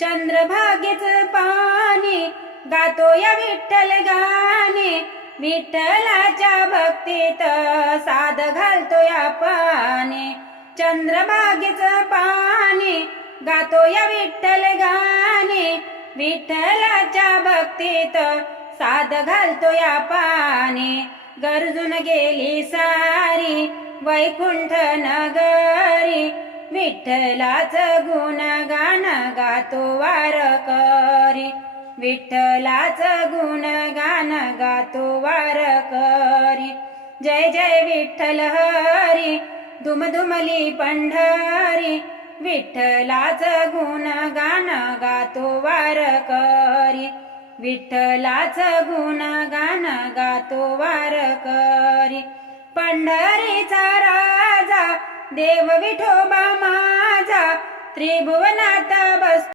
चंद्रभागेच पाणी गातो या विठ्ठल गाणे, विठ्ठलाच्या भक्तीत साद घालतो या पाने। चंद्रभागेच पाणी गातो या विठ्ठल गाणे, विठ्ठलाच्या भक्तीत साद घालतो या पाने। गरजून गेली सारी वैकुंठ नगरी, विठ्ठलाचं गुणगान गातो वारकरी, विठ्ठलाचं गुणगान गातो वारकरी। जय जय विठ्ठल हरी दुमदुमली पंढरी, विठ्ठलाचं गुणगान गातो वारकरी, विठ्ठलाचं गुणगान गातो वारकरी। पंढरीचा राजा देव विठोबा माझा, त्रिभुवनात बसतो